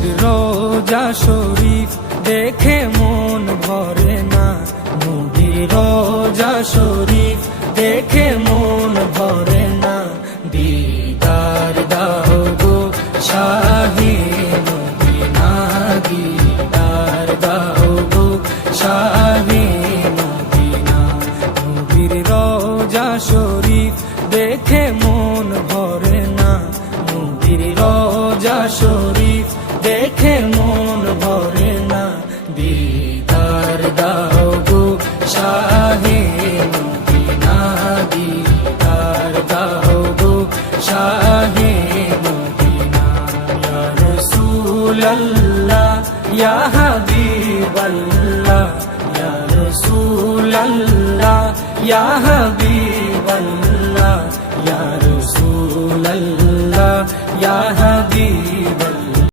নবীর রোজা শরীফ দেখে মন ভরে না, নবীর রোজা শরীফ দেখে মন ভরে না। দিদার দাও গো শাহে মদিনা, দিদার দাও গো শাহে মদিনা। নবীর রোজা শরীফ দেখে মন ভরে না, নবীর রোজা শরীফ দেখে মন ভরে না। দিদার দাও গো শাহে মদিনা, দিদার দাও গো শাহে মদিনা। ইয়া রাসূলাল্লাহ ইয়া হাবিবাল্লাহ, ইয়া রাসূলাল্লাহ ইয়া হাবিবাল্লাহ, ইয়া রাসূলাল্লাহ ইয়া হাবিব